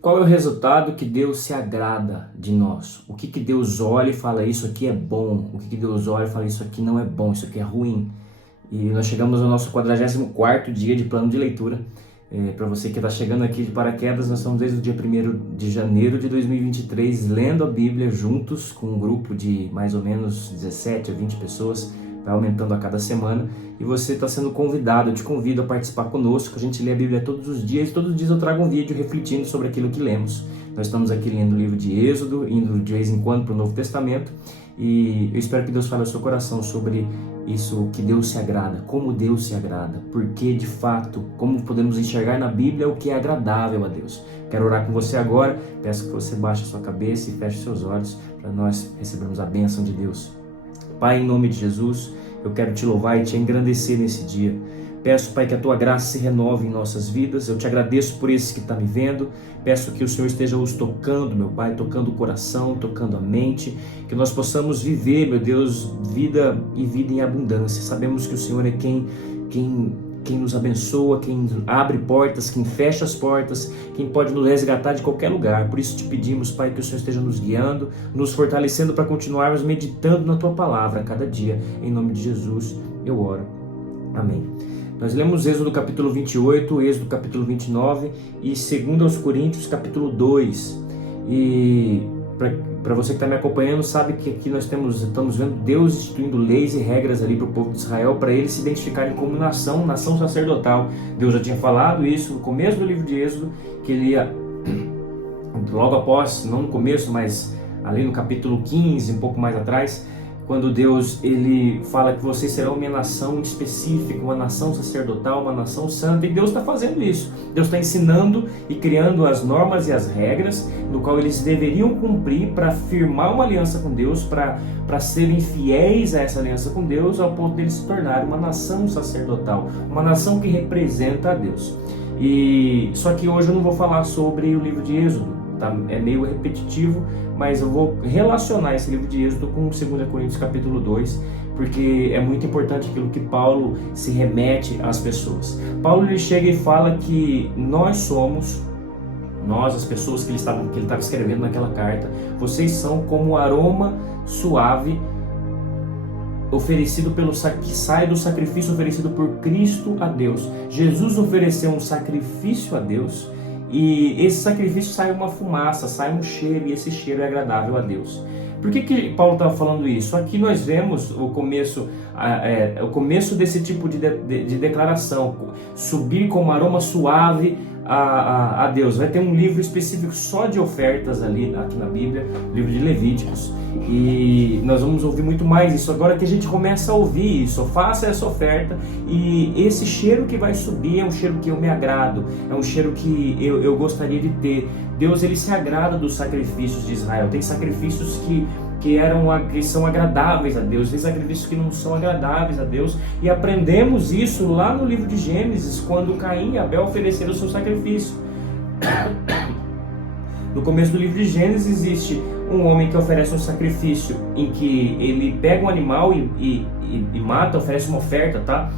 Qual é o resultado que Deus se agrada de nós? O que Deus olha e fala, isso aqui é bom? O que Deus olha e fala, isso aqui não é bom, isso aqui é ruim? E nós chegamos ao nosso 44º dia de plano de leitura. Para você que está chegando aqui de paraquedas, nós estamos desde o dia 1º de janeiro de 2023 lendo a Bíblia juntos com um grupo de mais ou menos 17 a 20 pessoas, vai aumentando a cada semana, e você está sendo convidado, eu te convido a participar conosco. A gente lê a Bíblia todos os dias, e todos os dias eu trago um vídeo refletindo sobre aquilo que lemos. Nós estamos aqui lendo o livro de Êxodo, indo de vez em quando para o Novo Testamento, e eu espero que Deus fale ao seu coração sobre isso, que Deus se agrada, como Deus se agrada, porque de fato, como podemos enxergar na Bíblia o que é agradável a Deus. Quero orar com você agora, peço que você baixe a sua cabeça e feche seus olhos para nós recebermos a bênção de Deus. Pai, em nome de Jesus, eu quero te louvar e te engrandecer nesse dia. Peço, Pai, que a Tua graça se renove em nossas vidas. Eu te agradeço por esse que está me vendo. Peço que o Senhor esteja os tocando, meu Pai, tocando o coração, tocando a mente. Que nós possamos viver, meu Deus, vida e vida em abundância. Sabemos que o Senhor é quem nos abençoa, quem abre portas, quem fecha as portas, quem pode nos resgatar de qualquer lugar. Por isso te pedimos, Pai, que o Senhor esteja nos guiando, nos fortalecendo para continuarmos meditando na Tua palavra a cada dia. Em nome de Jesus eu oro. Amém. Nós lemos Êxodo capítulo 28, Êxodo capítulo 29 e 2 Coríntios capítulo 2. E para você que está me acompanhando, sabe que aqui nós estamos vendo Deus instituindo leis e regras ali para o povo de Israel, para eles se identificarem como nação sacerdotal. Deus já tinha falado isso no começo do livro de Êxodo, que ele ia, logo após, não no começo, mas ali no capítulo 15, um pouco mais atrás, quando Deus ele fala que vocês serão uma nação específica, uma nação sacerdotal, uma nação santa, e Deus está fazendo isso. Deus está ensinando e criando as normas e as regras no qual eles deveriam cumprir para firmar uma aliança com Deus, para serem fiéis a essa aliança com Deus, ao ponto de eles se tornarem uma nação sacerdotal, uma nação que representa a Deus. E só que hoje eu não vou falar sobre o livro de Êxodo. Tá? É meio repetitivo, mas eu vou relacionar esse livro de Êxodo com 2 Coríntios capítulo 2, porque é muito importante aquilo que Paulo se remete às pessoas. Paulo ele chega e fala que nós, as pessoas que ele estava escrevendo naquela carta, vocês são como o aroma suave oferecido que sai do sacrifício oferecido por Cristo a Deus. Jesus ofereceu um sacrifício a Deus, e esse sacrifício sai uma fumaça, sai um cheiro, e esse cheiro é agradável a Deus. Por que Paulo estava falando isso? Aqui nós vemos o começo desse tipo de declaração, subir como aroma suave a Deus. Vai ter um livro específico só de ofertas aqui na Bíblia, livro de Levíticos, e nós vamos ouvir muito mais isso agora que a gente começa a ouvir isso. Faça essa oferta, e esse cheiro que vai subir é um cheiro que eu me agrado, é um cheiro que eu gostaria de ter. Deus ele se agrada dos sacrifícios de Israel. Tem sacrifícios que são agradáveis a Deus, tem sacrifícios que não são agradáveis a Deus, e aprendemos isso lá no livro de Gênesis, quando Caim e Abel ofereceram o seu sacrifício. No começo do livro de Gênesis existe um homem que oferece um sacrifício em que ele pega um animal e mata, oferece uma oferta, tá?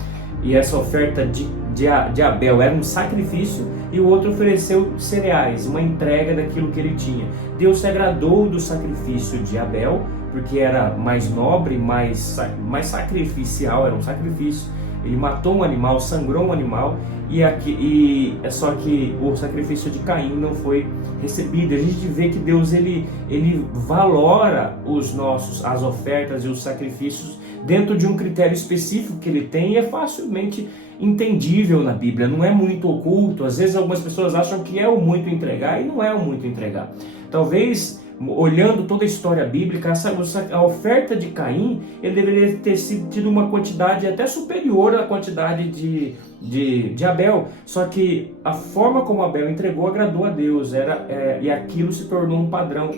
E essa oferta de Abel era um sacrifício, e o outro ofereceu cereais, uma entrega daquilo que ele tinha. Deus se agradou do sacrifício de Abel, porque era mais nobre, mais sacrificial, era um sacrifício. Ele matou um animal, sangrou um animal, só que o sacrifício de Caim não foi recebido. A gente vê que Deus ele valora as ofertas e os sacrifícios dentro de um critério específico que ele tem, e é facilmente entendível na Bíblia, não é muito oculto. Às vezes algumas pessoas acham que é o muito entregar, e não é o muito entregar. Talvez, olhando toda a história bíblica, a oferta de Caim, ele deveria ter tido uma quantidade até superior à quantidade de Abel, só que a forma como Abel entregou agradou a Deus, e aquilo se tornou um padrão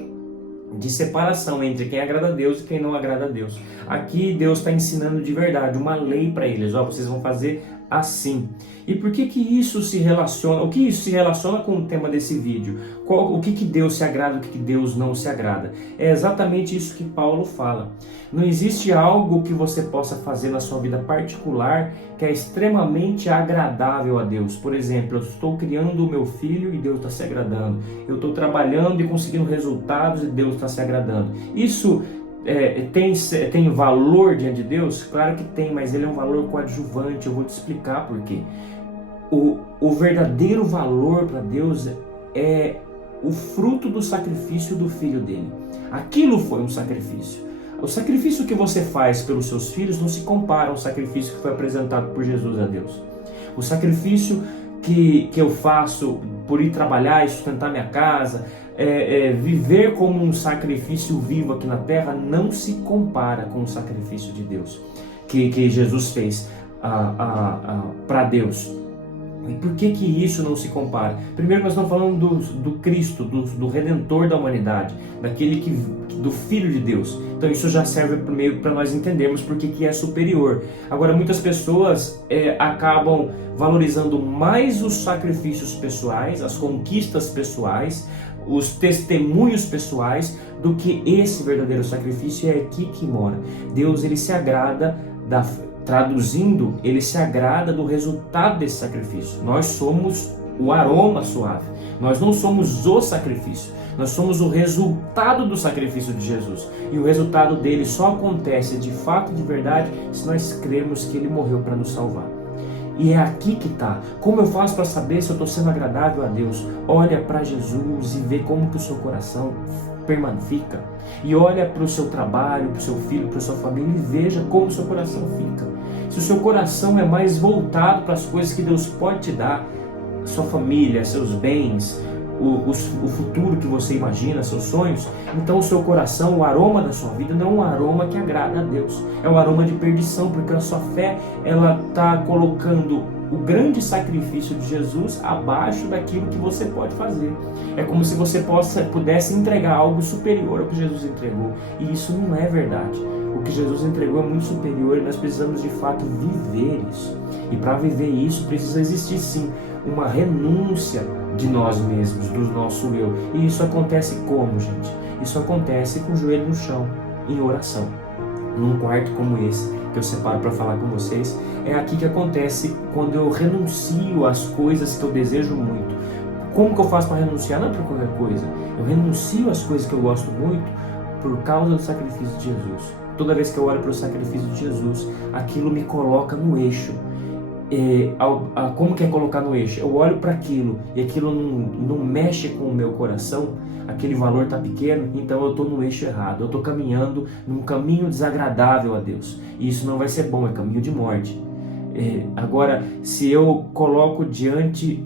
de separação entre quem agrada a Deus e quem não agrada a Deus. Aqui Deus está ensinando de verdade uma lei para eles. Vocês vão fazer assim. E por que que isso se relaciona, o que isso se relaciona com o tema desse vídeo? O que que Deus se agrada, o que que Deus não se agrada? É exatamente isso que Paulo fala. Não existe algo que você possa fazer na sua vida particular que é extremamente agradável a Deus. Por exemplo, eu estou criando o meu filho e Deus está se agradando. Eu estou trabalhando e conseguindo resultados e Deus está se agradando. Isso tem valor diante de Deus? Claro que tem, mas ele é um valor coadjuvante. Eu vou te explicar por quê. O verdadeiro valor para Deus é o fruto do sacrifício do filho dele. Aquilo foi um sacrifício. O sacrifício que você faz pelos seus filhos não se compara ao sacrifício que foi apresentado por Jesus a Deus. O sacrifício que eu faço por ir trabalhar e sustentar minha casa, viver como um sacrifício vivo aqui na terra, não se compara com o sacrifício de Deus, que Jesus fez para Deus. E por que que isso não se compara? Primeiro, nós estamos falando do Cristo, do Redentor da humanidade, do Filho de Deus. Então isso já serve primeiro para nós entendermos por que é superior. Agora, muitas pessoas acabam valorizando mais os sacrifícios pessoais, as conquistas pessoais, os testemunhos pessoais, do que esse verdadeiro sacrifício. É aqui que mora. Deus, ele se agrada traduzindo, ele se agrada do resultado desse sacrifício. Nós somos o aroma suave. Nós não somos o sacrifício. Nós somos o resultado do sacrifício de Jesus. E o resultado dele só acontece de fato e de verdade se nós cremos que ele morreu para nos salvar. E é aqui que está. Como eu faço para saber se eu estou sendo agradável a Deus? Olha para Jesus e vê como que o seu coração fica. E olha para o seu trabalho, para o seu filho, para a sua família e veja como o seu coração fica. Se o seu coração é mais voltado para as coisas que Deus pode te dar, sua família, seus bens, o futuro que você imagina, seus sonhos, então o seu coração, o aroma da sua vida não é um aroma que agrada a Deus, é um aroma de perdição, porque a sua fé, ela está colocando o grande sacrifício de Jesus abaixo daquilo que você pode fazer. É como se você pudesse entregar algo superior ao que Jesus entregou, e isso não é verdade. O que Jesus entregou é muito superior e nós precisamos de fato viver isso. E para viver isso precisa existir sim uma renúncia de nós mesmos, do nosso eu. E isso acontece como, gente? Isso acontece com o joelho no chão, em oração. Num quarto como esse, que eu separo para falar com vocês, é aqui que acontece quando eu renuncio às coisas que eu desejo muito. Como que eu faço para renunciar? Não é por qualquer coisa. Eu renuncio às coisas que eu gosto muito por causa do sacrifício de Jesus. Toda vez que eu olho para o sacrifício de Jesus, aquilo me coloca no eixo. Como que é colocar no eixo? Eu olho para aquilo e aquilo não mexe com o meu coração, aquele valor está pequeno, então eu estou no eixo errado, eu estou caminhando num caminho desagradável a Deus, e isso não vai ser bom, é caminho de morte. Agora, se eu coloco diante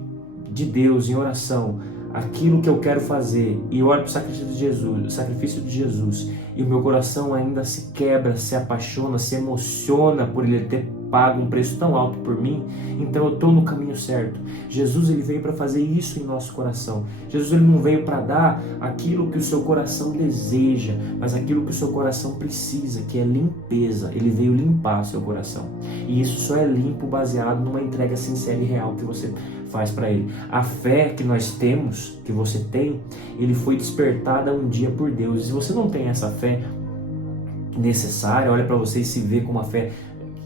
de Deus em oração aquilo que eu quero fazer e olho para o sacrifício de Jesus, e o meu coração ainda se quebra, se apaixona, se emociona por ele ter pago um preço tão alto por mim, então eu estou no caminho certo. Jesus, ele veio para fazer isso em nosso coração. Jesus, ele não veio para dar aquilo que o seu coração deseja, mas aquilo que o seu coração precisa, que é limpeza. Ele veio limpar o seu coração, e isso só é limpo baseado numa entrega sincera e real que você faz para ele. A fé que nós temos, que você tem, ele foi despertada um dia por Deus. E se você não tem essa fé necessária, olha para você e se vê com uma fé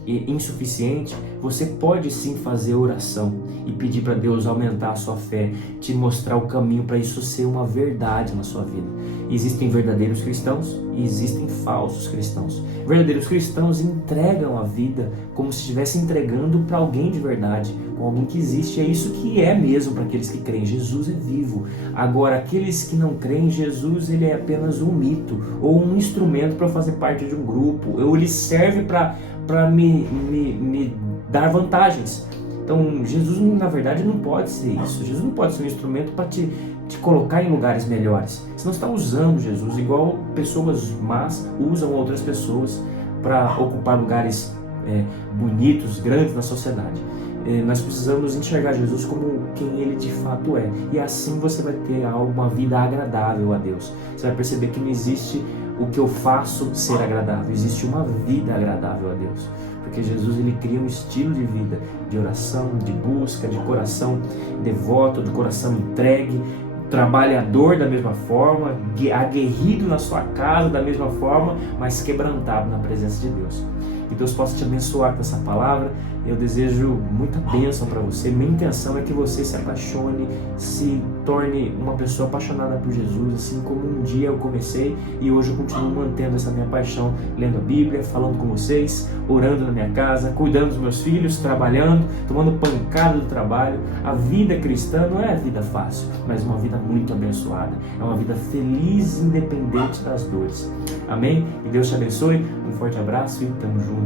insuficiente, você pode sim fazer oração e pedir para Deus aumentar a sua fé, te mostrar o caminho para isso ser uma verdade na sua vida. Existem verdadeiros cristãos e existem falsos cristãos. Verdadeiros cristãos entregam a vida como se estivessem entregando para alguém de verdade, com alguém que existe. É isso que é mesmo para aqueles que creem. Jesus é vivo. Agora, aqueles que não creem, Jesus, ele é apenas um mito ou um instrumento para fazer parte de um grupo, ou ele serve para me dar vantagens. Então, Jesus, na verdade, não pode ser isso. Jesus não pode ser um instrumento para te colocar em lugares melhores. Você não está usando Jesus igual pessoas más usam outras pessoas para ocupar lugares bonitos, grandes na sociedade. Nós precisamos enxergar Jesus como quem ele de fato é. E assim você vai ter uma vida agradável a Deus. Você vai perceber que não existe o que eu faço ser agradável. Existe uma vida agradável a Deus. Porque Jesus, ele cria um estilo de vida, de oração, de busca, de coração devoto, de coração entregue, trabalhador da mesma forma, aguerrido na sua casa da mesma forma, mas quebrantado na presença de Deus. Que Deus possa te abençoar com essa palavra. Eu desejo muita bênção para você. Minha intenção é que você se apaixone, se torne uma pessoa apaixonada por Jesus, assim como um dia eu comecei e hoje eu continuo mantendo essa minha paixão, lendo a Bíblia, falando com vocês, orando na minha casa, cuidando dos meus filhos, trabalhando, tomando pancada do trabalho. A vida cristã não é a vida fácil, mas uma vida muito abençoada. É uma vida feliz, independente das dores. Amém? E Deus te abençoe. Um forte abraço e tamo junto.